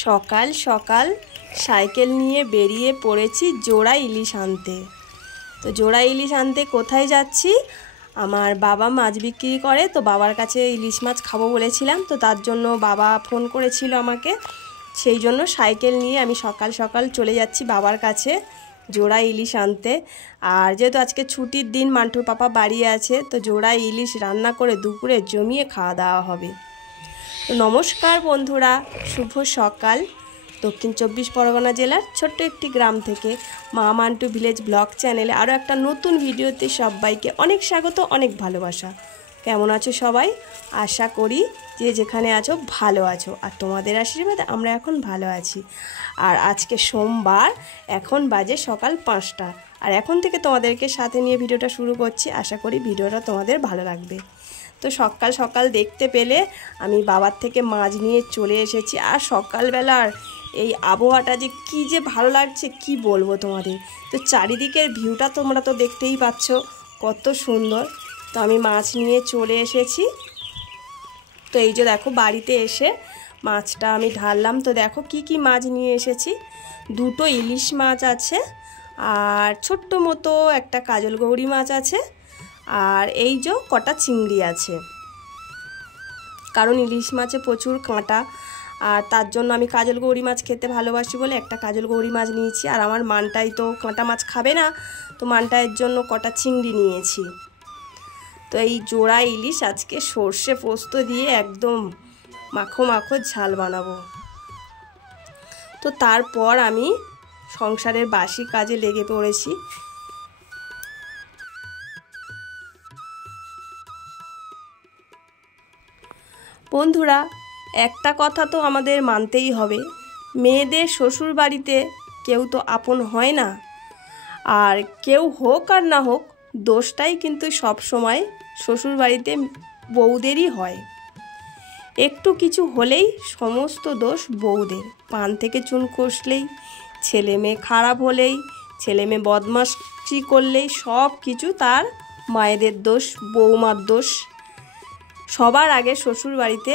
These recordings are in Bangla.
সকাল সকাল সাইকেল নিয়ে বেরিয়ে পড়েছি জোড়া ইলিশ আনতে। তো জোড়া ইলিশ আনতে কোথায় যাচ্ছি? আমার বাবা মাছ বিক্রি করে, তো বাবার কাছে ইলিশ মাছ খাবো বলেছিলাম, তো তার জন্য বাবা ফোন করেছিল আমাকে, সেই জন্য সাইকেল নিয়ে আমি সকাল সকাল চলে যাচ্ছি বাবার কাছে জোড়া ইলিশ আনতে। আর যেহেতু আজকে ছুটির দিন, মান্টুর পাপা বাড়ি আছে, তো জোড়া ইলিশ রান্না করে দুপুরে জমিয়ে খাওয়া দাওয়া হবে। তো নমস্কার বন্ধুরা, শুভ সকাল। দক্ষিণ 24 পরগনা জেলার ছোট্ট একটি গ্রাম থেকে মা মান্টু ভিলেজ ব্লগ চ্যানেলে আরও একটা নতুন ভিডিওতে সবাইকে অনেক স্বাগত, অনেক ভালোবাসা। কেমন আছো সবাই? আশা করি যে যেখানে আছো ভালো আছো, আর তোমাদের আশীর্বাদে আমরা এখন ভালো আছি। আর আজকে সোমবার, এখন বাজে সকাল 5টা, আর এখন থেকে তোমাদেরকে সাথে নিয়ে ভিডিওটা শুরু করছি। আশা করি ভিডিওটা তোমাদের ভালো লাগবে। তো সকাল সকাল দেখতে পেলে আমি বাবার থেকে মাছ নিয়ে চলে এসেছি। আর সকালবেলার এই আবহাওয়াটা যে কী যে ভালো লাগছে কি বলবো তোমাদের। তো চারিদিকের ভিউটা তোমরা তো দেখতেই পাচ্ছ কত সুন্দর। তো আমি মাছ নিয়ে চলে এসেছি। তো এই যে দেখো, বাড়িতে এসে মাছটা আমি ঢাললাম। তো দেখো কি কি মাছ নিয়ে এসেছি। দুটো ইলিশ মাছ আছে, আর ছোট্ট মতো একটা কাজল গৌরী মাছ আছে, আর এই যে কটা চিংড়ি আছে। কারণ ইলিশ মাছে প্রচুর কাঁটা, আর তার জন্য আমি কাজল গৌরী মাছ খেতে ভালোবাসি বলে একটা কাজল গৌরী মাছ নিয়েছি। আর আমার মানটাই তো কাঁটা মাছ খাবে না, তো মানটায়ের জন্য কটা চিংড়ি নিয়েছি। তো এই জোড়া ইলিশ আজকে সর্ষে পোস্ত দিয়ে একদম মাখো মাখো ঝাল বানাবো। তো তারপর আমি সংসারের বাসি কাজে লেগে পড়েছি। বন্ধুরা, একটা কথা তো আমাদের মানতেই হবে, মেয়েদের শ্বশুর বাড়িতে কেউ তো আপন হয় না। আর কেউ হোক আর না হোক, দোষটাই কিন্তু সব সময় শ্বশুর বাড়িতে বউদেরই হয়। একটু কিছু হলেই সমস্ত দোষ বউদের। পান থেকে চুন খসলেই, ছেলে মেয়ে খারাপ হলেই, ছেলে মেয়ে বদমাশি করলেই সব কিছু তার মায়েদের দোষ, বৌমার দোষ। সবার আগে শ্বশুর বাড়িতে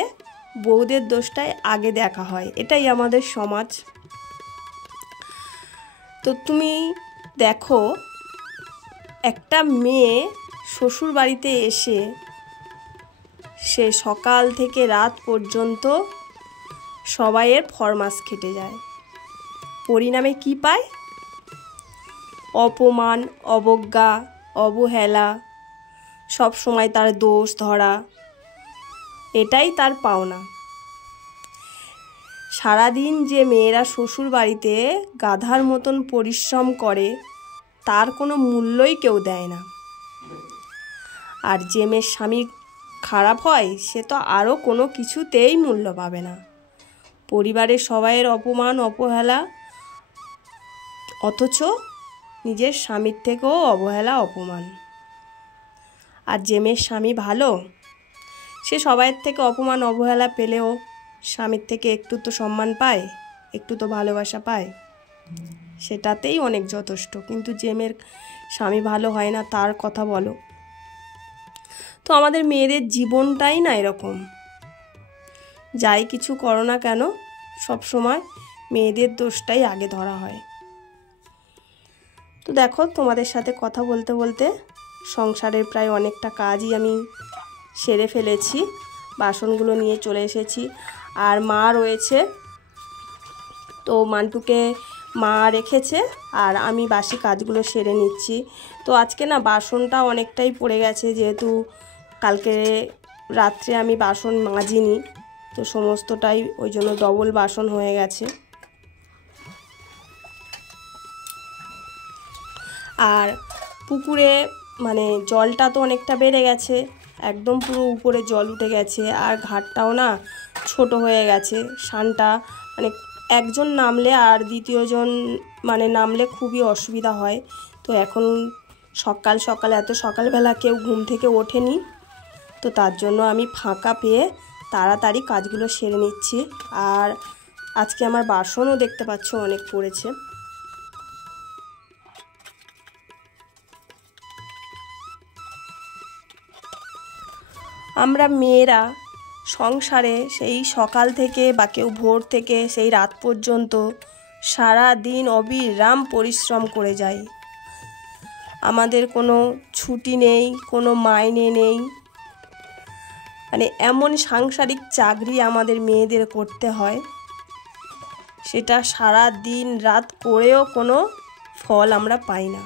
বউদের দোষটাই আগে দেখা হয়, এটাই আমাদের সমাজ। তো তুমি দেখো, একটা মেয়ে শ্বশুর বাড়িতে এসে সে সকাল থেকে রাত পর্যন্ত সবাইয়ের ফরমাস খেটে যায়। পরিণামে কি পায়? অপমান, অবজ্ঞা, অবহেলা, সব সময় তার দোষ ধরা, এটাই তার পাওনা। সারাদিন যে মেয়েরা শ্বশুর বাড়িতে গাধার মতন পরিশ্রম করে, তার কোনো মূল্যই কেউ দেয় না। আর যে মেয়ের স্বামী খারাপ হয়, সে তো আরও কোনো কিছুতেই মূল্য পাবে না। পরিবারের সবাইয়ের অপমান, অবহেলা, অথচ নিজের স্বামীর থেকেও অবহেলা, অপমান। আর যে মেয়ের স্বামী ভালো, সে সবাইয়ের থেকে অপমান অবহেলা পেলেও স্বামীর থেকে একটু তো সম্মান পায়, একটু তো ভালোবাসা পায়, সেটাতেই অনেক যথেষ্ট। কিন্তু যে মেয়ের স্বামী ভালো হয় না, তার কথা বলো। তো আমাদের মেয়েদের জীবনটাই না এরকম। যাই কিছু করো না কেন, সব সময় মেয়েদের দোষটাই আগে ধরা হয়। তো দেখো, তোমাদের সাথে কথা বলতে বলতে সংসারের প্রায় অনেকটা কাজই আমি সেরে ফেলেছি। বাসনগুলো নিয়ে চলে এসেছি। আর মা রয়েছে, তো মান্টুকে মা রেখেছে, আর আমি বাসি কাজগুলো সেরে নিচ্ছি। তো আজকে না বাসনটা অনেকটাই পড়ে গেছে, যেহেতু কালকে রাত্রে আমি বাসন মাজিনি, তো সমস্তটাই ওই জন্য ডবল বাসন হয়ে গেছে। আর পুকুরে মানে জলটা তো অনেকটা বেড়ে গেছে, একদম পুরো উপরে জল উঠে গেছে। আর ঘাটটাও না ছোট হয়ে গেছে। সানটা মানে একজন নামলে আর দ্বিতীয়জন মানে নামলে খুবই অসুবিধা হয়। তো এখন সকাল সকাল, এত সকালবেলা কেউ ঘুম থেকে ওঠেনি, তো তার জন্য আমি ফাঁকা পেয়ে তাড়াতাড়ি কাজগুলো সেরে নিচ্ছি। আর আজকে আমার বাসনও দেখতে পাচ্ছ অনেক পড়েছে। আমরা মেয়েরা সংসারে সেই সকাল থেকে বা কেউ ভোর থেকে সেই রাত পর্যন্ত সারা দিন অবিরাম পরিশ্রম করে যায়। আমাদের কোনো ছুটি নেই, কোনো মাইনে নেই, মানে এমন সাংসারিক চাকরি আমাদের মেয়েদের করতে হয়, সেটা সারা দিন রাত করেও কোনো ফল আমরা পাই না।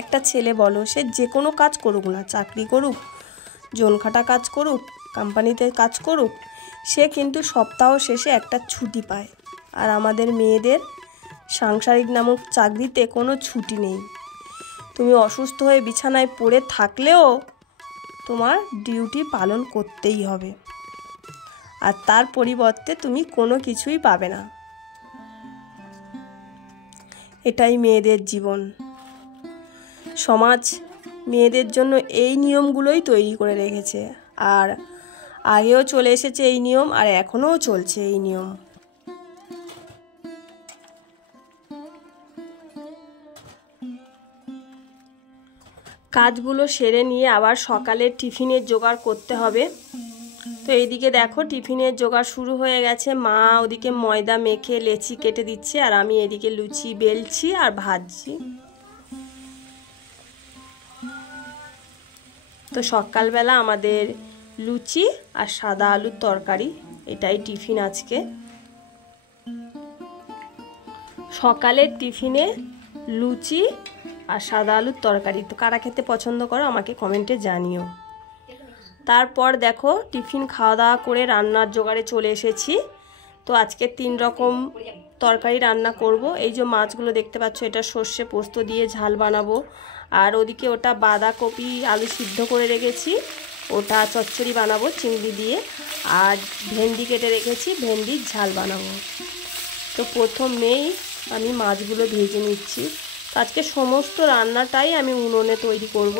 একটা ছেলে বলো, সে যে কোনো কাজ করুক না, চাকরি করুক, জোনখাটা কাজ করুক, কোম্পানিতে কাজ করুক, সে কিন্তু সপ্তাহ শেষে একটা ছুটি পায়। আর আমাদের মেয়েদের সাংসারিক নামক চাকরিতে কোনো ছুটি নেই। তুমি অসুস্থ হয়ে বিছানায় পড়ে থাকলেও তোমার ডিউটি পালন করতেই হবে, আর তার পরিবর্তে তুমি কোনো কিছুই পাবে না। এটাই মেয়েদের জীবন। সমাজ মেয়েদের জন্য এই নিয়মগুলোই তৈরি করে রেখেছে, আর আগেও চলে এসেছে এই নিয়ম, আর এখনও চলছে এই নিয়ম। কাজগুলো সেরে নিয়ে আবার সকালে টিফিনের জোগাড় করতে হবে। তো এইদিকে দেখো টিফিনের জোগাড় শুরু হয়ে গেছে। মা ওদিকে ময়দা মেখে লেচি কেটে দিচ্ছে, আর আমি এদিকে লুচি বেলছি আর ভাজছি। তো সকালবেলা আমাদের লুচি আর সাদা আলুর তরকারি, এটাই টিফিন আজকে। সকালের টিফিনে লুচি আর সাদা আলুর তরকারি। তো কারা খেতে পছন্দ করো আমাকে কমেন্টে জানিও। তারপর দেখো টিফিন খাওয়া দাওয়া করে রান্নার জোগাড়ে চলে এসেছি। তো আজকে 3 রকম তরকারি রান্না করব। এই যে মাছগুলো দেখতে পাচ্ছ, এটা সর্ষে পোস্ত দিয়ে ঝাল বানাবো, আর ওদিকে ওটা বাঁধাকপি আলু সিদ্ধ করে রেখেছি, ওটা চচ্চড়ি বানাবো চিংড়ি দিয়ে, আর ভেন্ডি কেটে রেখেছি, ভেন্ডির ঝাল বানাবো। তো প্রথমেই আমি মাছগুলো ভেজে নিচ্ছি। তো আজকে সমস্ত রান্নাটাই আমি উনুনে তৈরি করব,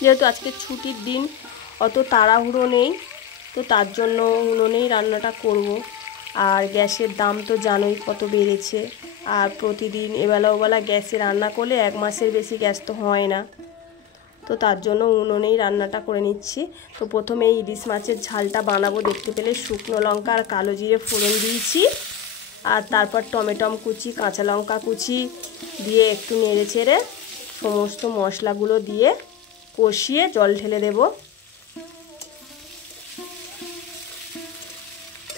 যেহেতু আজকে ছুটির দিন, অত তাড়াহুড়ো নেই, তো তার জন্য উনুনেই রান্নাটা করব। আর গ্যাসের দাম তো জানোই কত বেড়েছে, আর প্রতিদিন এবেলা ওবেলা গ্যাসে রান্না করলে 1 মাসের বেশি গ্যাস তো হয় না, তো তার জন্য উনুনেই রান্নাটা করে নিচ্ছি। তো প্রথমে এই ইলিশ মাছের ঝালটা বানাবো। দেখতে পেলে শুকনো লঙ্কা আর কালো জিরে ফোড়ন দিয়েছি, আর তারপর টমেটম কুচি, কাঁচা লঙ্কা কুচি দিয়ে একটু নেড়ে চেড়ে সমস্ত মশলাগুলো দিয়ে কষিয়ে জল ঢেলে দেব।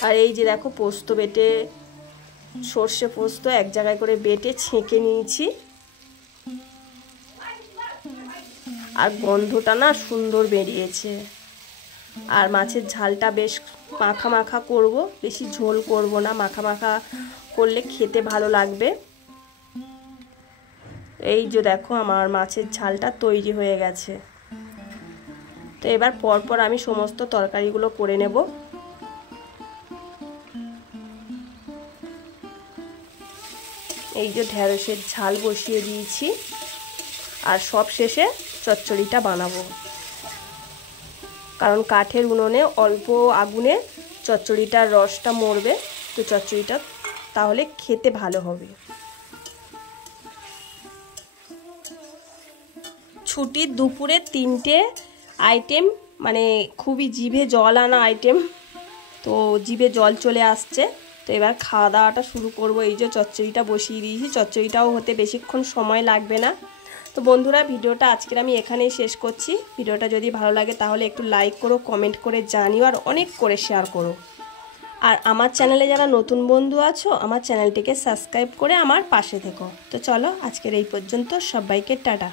আর এই যে দেখো পোস্ত বেটে, সর্ষে পোস্ত এক জায়গায় করে বেটে ছেঁকে নিয়েছি, আর গন্ধটা না সুন্দর বেরিয়েছে। আর মাছের ঝালটা বেশ মাখা মাখা করব, বেশি ঝোল করব না, মাখা মাখা করলে খেতে ভালো লাগবে। এই যে দেখো আমার মাছের ঝালটা তৈরি হয়ে গেছে। তো এবার পরপর আমি সমস্ত তরকারিগুলো করে নেব। এই যে ঢেঁড়সের ঝাল বসিয়ে দিয়েছি, আর সব শেষে চচ্চড়িটা বানাবো, কারণ কাঠের উনুনে অল্প আগুনে চচ্চড়িটার রসটা মরবে, তো চচ্চড়িটা তাহলে খেতে ভালো হবে। ছুটির দুপুরে 3টে আইটেম, মানে খুবই জিভে জল আনা আইটেম, তো জিভে জল চলে আসছে। তো এবার খাওয়া দাওয়াটা শুরু করব। এই যে চচ্চড়িটা বসিয়ে দিয়েছি, চচ্চড়িটাও হতে বেশিক্ষণ সময় লাগবে না। তো বন্ধুরা, ভিডিওটা আজকের আমি এখানেই শেষ করছি। ভিডিওটা যদি ভালো লাগে তাহলে একটু লাইক করো, কমেন্ট করে জানিও, আর অনেক করে শেয়ার করো। আর আমার চ্যানেলে যারা নতুন বন্ধু আছো, আমার চ্যানেলটিকে সাবস্ক্রাইব করে আমার পাশে থেকো। তো চলো আজকের এই পর্যন্ত, সবাইকে টাটা।